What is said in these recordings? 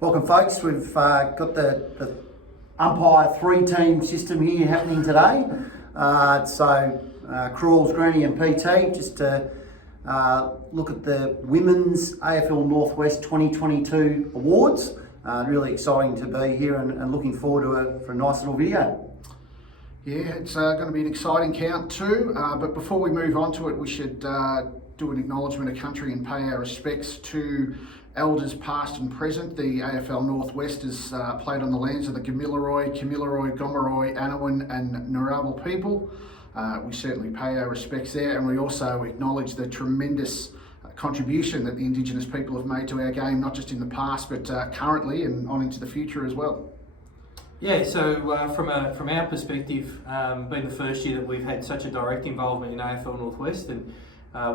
Welcome folks, we've got the Umpire 3-team system here happening today. Crawls, Granny and PT, just to look at the Women's AFL North West 2022 awards. Really exciting to be here and looking forward to a nice little video. Yeah, it's going to be an exciting count too, but before we move on to it, we should do an acknowledgement of country and pay our respects to elders past and present. The AFL North West has played on the lands of the Gamilaroi, Gomeroi, Anawan and Narabal people. We certainly pay our respects there, and we also acknowledge the tremendous contribution that the Indigenous people have made to our game, not just in the past, but currently and on into the future as well. Yeah, so from our perspective, being the first year that we've had such a direct involvement in AFL North West, and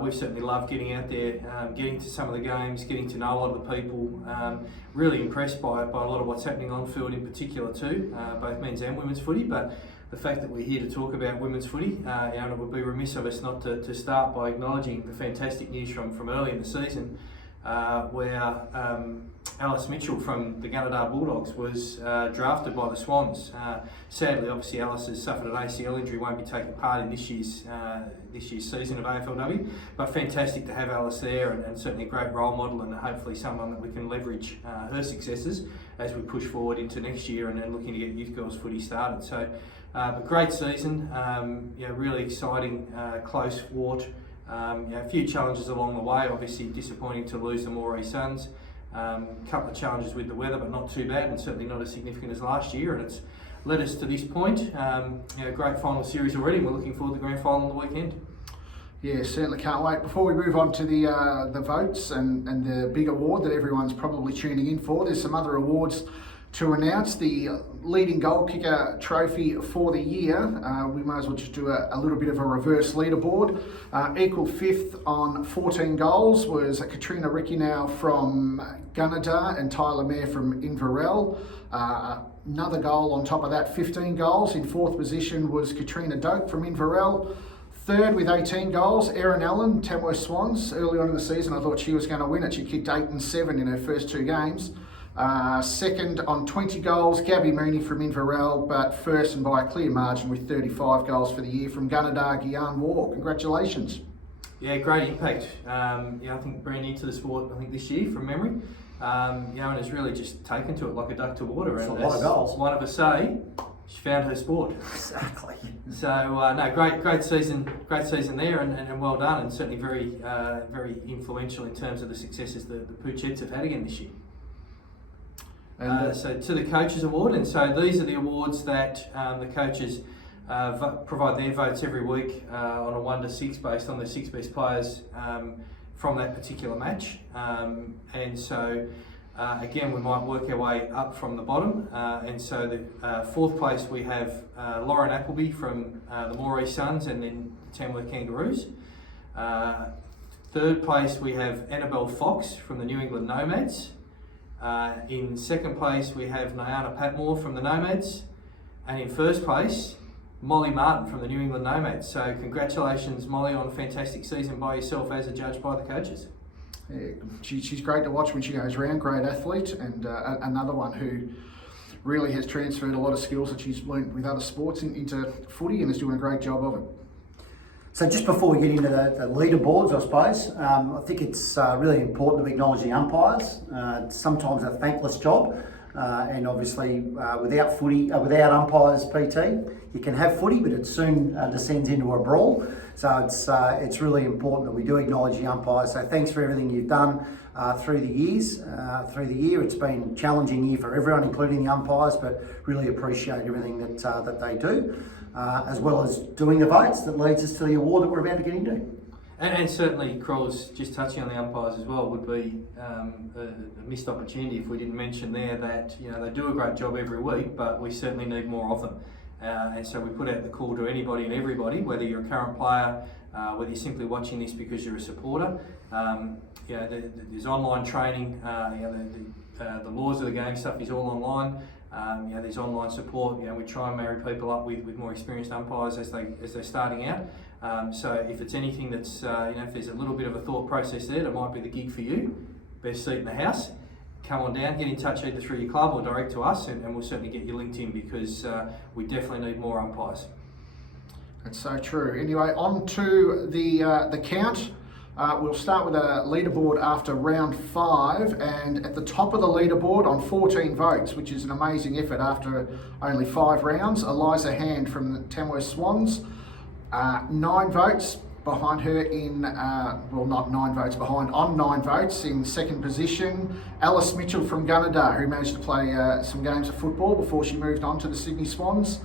we've certainly loved getting out there, getting to some of the games, getting to know a lot of the people. Really impressed by a lot of what's happening on field in particular too, both men's and women's footy. But the fact that we're here to talk about women's footy, and it would be remiss of us not to start by acknowledging the fantastic news from early in the season, where Alice Mitchell from the Gunnedah Bulldogs was drafted by the Swans. Sadly, obviously, Alice has suffered an ACL injury, won't be taking part in this year's season of AFLW. But fantastic to have Alice there, and certainly a great role model, and hopefully someone that we can leverage her successes as we push forward into next year and looking to get youth girls footy started. So, a great season, really exciting, close fought. A few challenges along the way. Obviously, disappointing to lose the Moree Suns. Couple of challenges with the weather, but not too bad, and certainly not as significant as last year. And it's led us to this point. Great final series already. We're looking forward to the grand final on the weekend. Yeah, certainly can't wait. Before we move on to the votes and the big award that everyone's probably tuning in for, there's some other awards to announce. The leading goal kicker trophy for the year. We might as well just do a little bit of a reverse leaderboard. Equal fifth on 14 goals was Katrina Rickinow from Gunnedah and Tyler Mayer from Inverell. Another goal on top of that, 15 goals. In fourth position was Katrina Doak from Inverell. Third with 18 goals, Erin Allen, Tamworth Swans. Early on in the season, I thought she was going to win it. She kicked 8 and 7 in her first two games. Second on 20 goals, Gabby Mooney from Inverell, but first and by a clear margin with 35 goals for the year from Gunnedah, Guyan War. Congratulations. Yeah, great impact. I think brand new to the sport, this year from memory. And has really just taken to it like a duck to water. It's and a lot of goals. One of us say, she found her sport. Exactly. So great season there, and well done, and certainly very influential in terms of the successes the Poochettes have had again this year. And so to the Coaches Award, and so these are the awards that the coaches provide their votes every week on a 1 to 6 based on the 6 best players from that particular match. And so again, we might work our way up from the bottom. And so the fourth place we have Lauren Appleby from the Moree Suns and then Tamworth Kangaroos. Third place we have Annabelle Fox from the New England Nomads. In second place we have Nyana Patmore from the Nomads, and in first place Molly Martin from the New England Nomads. So congratulations, Molly, on a fantastic season by yourself as adjudged by the coaches. Yeah, she's great to watch when she goes around, great athlete, and another one who really has transferred a lot of skills that she's learned with other sports into footy and is doing a great job of it. So just before we get into the leaderboards, I suppose, I think it's really important to acknowledge the umpires. It's sometimes a thankless job, and obviously without umpires PT, you can have footy, but it soon descends into a brawl. So it's really important that we do acknowledge the umpires. So thanks for everything you've done through the year. It's been a challenging year for everyone, including the umpires, but really appreciate everything that they do. As well as doing the votes that leads us to the award that we're about to get into. And certainly, Crawls, just touching on the umpires as well, would be a missed opportunity if we didn't mention there that they do a great job every week, but we certainly need more of them. And so we put out the call to anybody and everybody, whether you're a current player, whether you're simply watching this because you're a supporter. There's online training. The laws of the game stuff is all online. There's online support. We try and marry people up with more experienced umpires as they're starting out. So if it's anything that's if there's a little bit of a thought process there, that might be the gig for you. Best seat in the house. come on down, get in touch either through your club or direct to us, and we'll certainly get you linked in, because we definitely need more umpires. That's so true. Anyway, on to the count. We'll start with a leaderboard after round 5, and at the top of the leaderboard on 14 votes, which is an amazing effort after only 5 rounds, Eliza Hand from the Tamworth Swans. 9 votes behind her in, well, not 9 votes behind, on 9 votes in second position. Alice Mitchell from Gunnedah, who managed to play some games of football before she moved on to the Sydney Swans.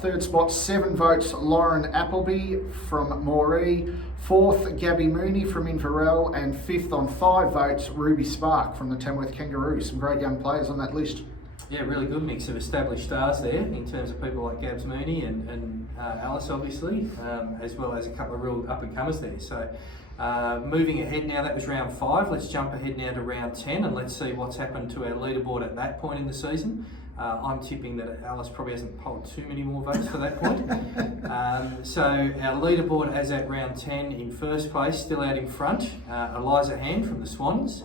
Third spot, 7 votes, Lauren Appleby from Moree. 4th, Gabby Mooney from Inverell. And 5th on 5 votes, Ruby Spark from the Tamworth Kangaroos. Some great young players on that list. Yeah, really good mix of established stars there in terms of people like Gabs Mooney and Alice, obviously, as well as a couple of real up-and-comers there. So moving ahead now, that was round 5. Let's jump ahead now to round 10 and let's see what's happened to our leaderboard at that point in the season. I'm tipping that Alice probably hasn't polled too many more votes for that point. So our leaderboard as at round 10, in first place, still out in front, Eliza Hand from the Swans.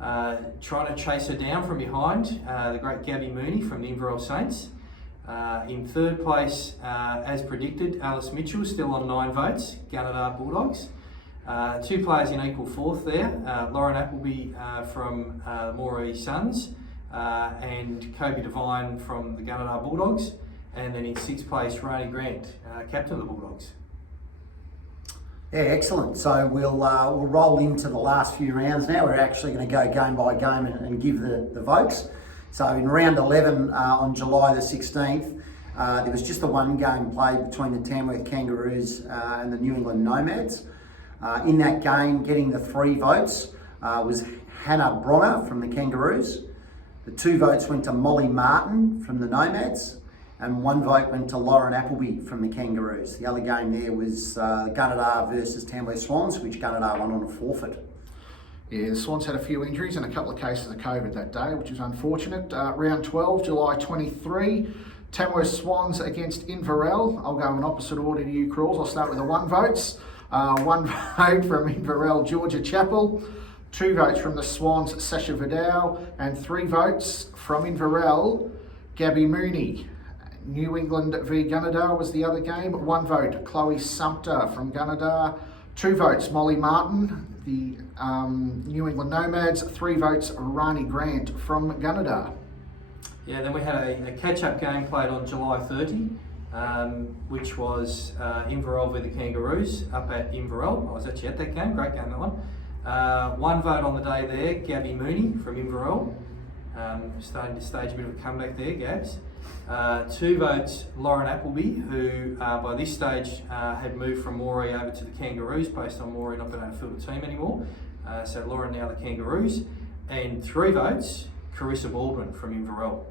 Trying to chase her down from behind, the great Gabby Mooney from the Inverell Saints. In third place, as predicted, Alice Mitchell, still on 9 votes, Gunnedah Bulldogs. 2 players in equal 4th there, Lauren Appleby from the Moree Suns, and Kobe Devine from the Gunnedah Bulldogs. And then in 6th place, Rainey Grant, captain of the Bulldogs. Yeah, excellent. So we'll roll into the last few rounds now. We're actually going to go game by game and give the votes. So in round 11 on July the 16th, there was just the one game played between the Tamworth Kangaroos and the New England Nomads. In that game, getting the 3 votes was Hannah Bronner from the Kangaroos. The 2 votes went to Molly Martin from the Nomads, and 1 vote went to Lauren Appleby from the Kangaroos. The other game there was Gunnedah versus Tamworth Swans, which Gunnedah won on a forfeit. Yeah, the Swans had a few injuries and a couple of cases of COVID that day, which was unfortunate. Round 12, July 23, Tamworth Swans against Inverell. I'll go in opposite order to you, Crawls. I'll start with the 1 votes. 1 vote from Inverell, Georgia Chappell. 2 votes from the Swans, Sasha Vidal. And 3 votes from Inverell, Gabby Mooney. New England v Gunnedah was the other game. 1 vote, Chloe Sumpter from Gunnedah. 2 votes, Molly Martin, the New England Nomads. 3 votes, Rainey Grant from Gunnedah. Yeah, then we had a catch-up game played on July 30, which was Inverell v the Kangaroos up at Inverell. I was actually at that game, great game that one. 1 vote on the day there, Gabby Mooney from Inverell. Starting to stage a bit of a comeback there, Gabs. 2 votes, Lauren Appleby, who by this stage had moved from Moree over to the Kangaroos based on Moree not being able to field the team anymore. So Lauren now the Kangaroos. And 3 votes, Carissa Baldwin from Inverell.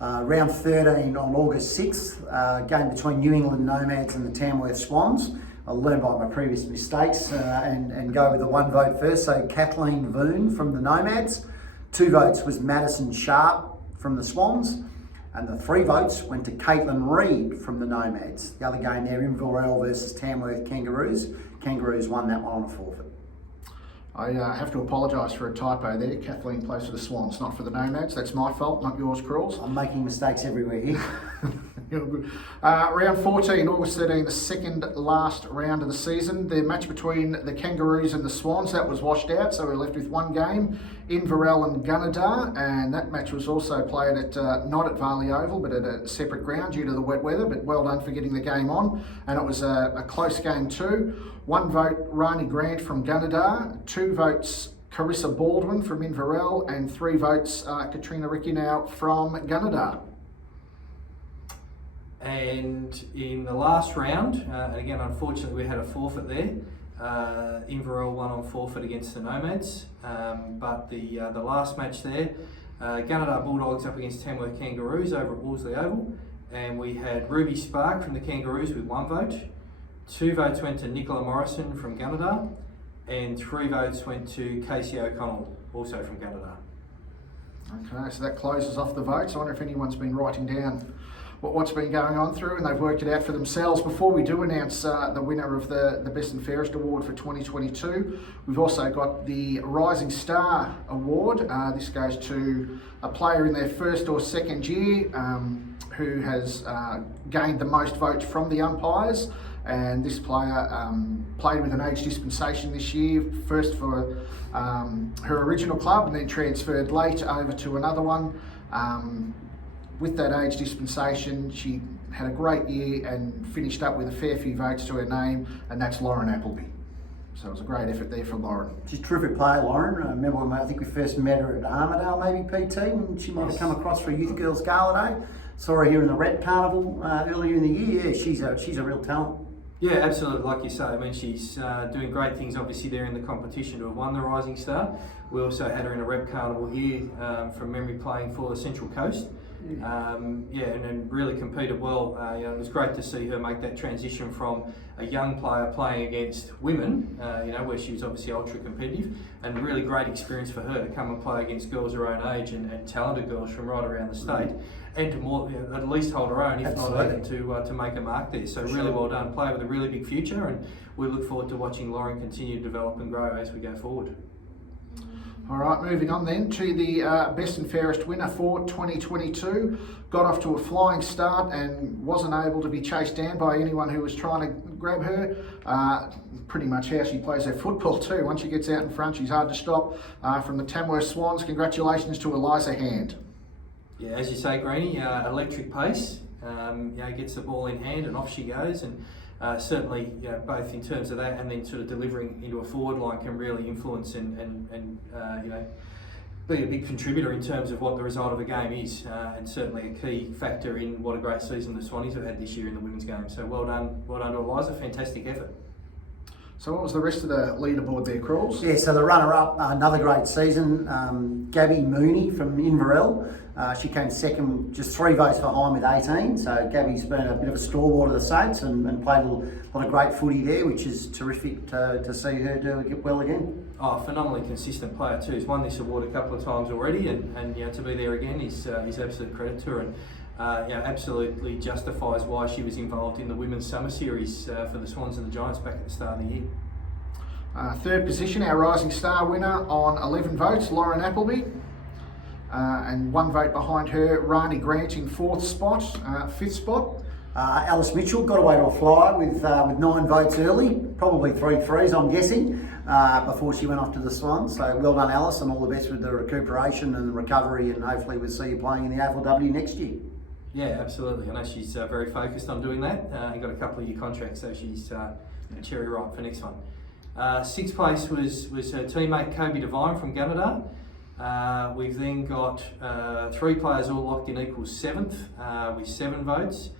Round 13 on August 6th, game between New England Nomads and the Tamworth Swans. I'll learn by my previous mistakes and go with the 1 vote first. So Kathleen Voon from the Nomads. 2 votes was Madison Sharp from the Swans. And the 3 votes went to Caitlin Reid from the Nomads. The other game there, Inverell versus Tamworth Kangaroos. Kangaroos won that one on a forfeit. I have to apologise for a typo there. Kathleen plays for the Swans, not for the Nomads. That's my fault, not yours, Crawls. I'm making mistakes everywhere here. Round 14, August 13, the second last round of the season. The match between the Kangaroos and the Swans, that was washed out, so we're left with 1 game, Inverell and Gunnedah, and that match was also played at not at Varley Oval, but at a separate ground due to the wet weather, but well done for getting the game on, and it was a close game too. 1 vote, Rainey Grant from Gunnedah, 2 votes, Carissa Baldwin from Inverell, and 3 votes, Katrina Rickinau from Gunnedah. And in the last round, and again, unfortunately, we had a forfeit there. Inverell won on forfeit against the Nomads, but the last match there, Gunnedah Bulldogs up against Tamworth Kangaroos over at Wolseley Oval, and we had Ruby Spark from the Kangaroos with 1 vote. 2 votes went to Nicola Morrison from Gunnedah, and 3 votes went to Casey O'Connell, also from Gunnedah. Okay, so that closes off the votes. I wonder if anyone's been writing down what's been going on through, and they've worked it out for themselves. Before we do announce the winner of the Best and Fairest Award for 2022, we've also got the Rising Star Award. This goes to a player in their first or second year who has gained the most votes from the umpires. And this player played with an age dispensation this year, first for her original club and then transferred late over to another one. With that age dispensation, she had a great year and finished up with a fair few votes to her name, and that's Lauren Appleby. So it was a great effort there for Lauren. She's a terrific player, Lauren. I remember when I think we first met her at Armidale, maybe PT, when she might have come across for a Youth Girls Gala Day. Saw her here in the Red Carnival earlier in the year. Yeah, she's a real talent. Yeah, absolutely. Like you say, I mean, she's doing great things obviously there in the competition to have won the Rising Star. We also had her in a Rep Carnival here from memory playing for the Central Coast. And really competed well. It was great to see her make that transition from a young player playing against women, where she was obviously ultra competitive, and a really great experience for her to come and play against girls her own age and talented girls from right around the state, and to at least hold her own, if Absolutely. not even to make a mark there. So really well done. Player with a really big future, and we look forward to watching Lauren continue to develop and grow as we go forward. All right, moving on then to the Best and Fairest winner for 2022. Got off to a flying start and wasn't able to be chased down by anyone who was trying to grab her. Pretty much how she plays her football too. Once she gets out in front, she's hard to stop. From the Tamworth Swans, congratulations to Eliza Hand. Yeah, as you say, Greenie, electric pace. Gets the ball in hand and off she goes, and certainly, both in terms of that and then sort of delivering into a forward line can really influence and be a big contributor in terms of what the result of a game is, and certainly a key factor in what a great season the Swannies have had this year in the women's game. So well done to Eliza, fantastic effort. So what was the rest of the leaderboard there, Crawls? Yeah, so the runner-up, another great season, Gabby Mooney from Inverell. She came second, just 3 votes behind with 18. So Gabby's been a bit of a stalwart of the Saints and played a lot of great footy there, which is terrific to see her do well again. Oh, phenomenally consistent player too. He's won this award a couple of times already, and to be there again is absolute credit to her, and absolutely justifies why she was involved in the Women's Summer Series for the Swans and the Giants back at the start of the year. Third position, our Rising Star winner on 11 votes, Lauren Appleby. And 1 vote behind her, Rani Grant in 4th spot, 5th spot. Alice Mitchell got away to a flyer with 9 votes early, probably 3 threes, I'm guessing, before she went off to the Swans. So well done, Alice, and all the best with the recuperation and the recovery, and hopefully we'll see you playing in the AFLW next year. Yeah, absolutely. I know she's very focused on doing that. Got a couple of year contracts, so she's cherry ripe for next one. 6th place was her teammate Kobe Devine from Gunnedah. We've then got 3 players all locked in equals 7th with 7 votes,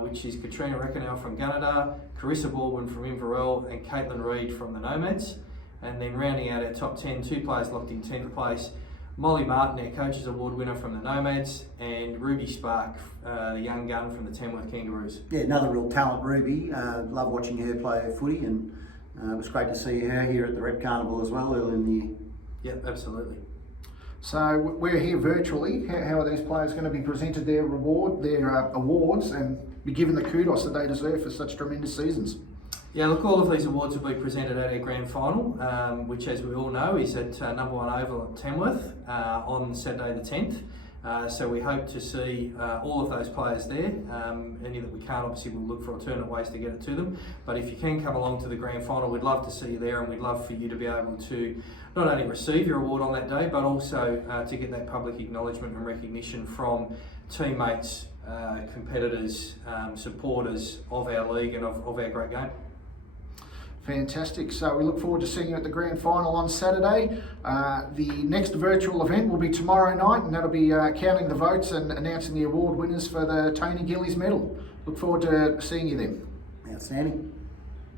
which is Katrina Reckonell from Gunnedah, Carissa Baldwin from Inverell, and Caitlin Reid from the Nomads. And then rounding out our top 10, 2 players locked in 10th place, Molly Martin, our Coaches Award winner from the Nomads, and Ruby Spark, the young gun from the Tamworth Kangaroos. Yeah, another real talent, Ruby. Love watching her play footy, and it was great to see her here at the Red Carnival as well early in the year. Yep, absolutely. So we're here virtually. How are these players going to be presented their awards and be given the kudos that they deserve for such tremendous seasons? Yeah, look, all of these awards will be presented at our grand final, which, as we all know, is at number 1 Oval at Tamworth on Saturday the 10th. So we hope to see all of those players there. Any that we can't, obviously we'll look for alternate ways to get it to them. But if you can come along to the grand final, we'd love to see you there, and we'd love for you to be able to not only receive your award on that day, but also to get that public acknowledgement and recognition from teammates, competitors, supporters of our league and of our great game. Fantastic. So we look forward to seeing you at the grand final on Saturday. The next virtual event will be tomorrow night, and that'll be counting the votes and announcing the award winners for the Tony Gillies medal. Look forward to seeing you then. Outstanding.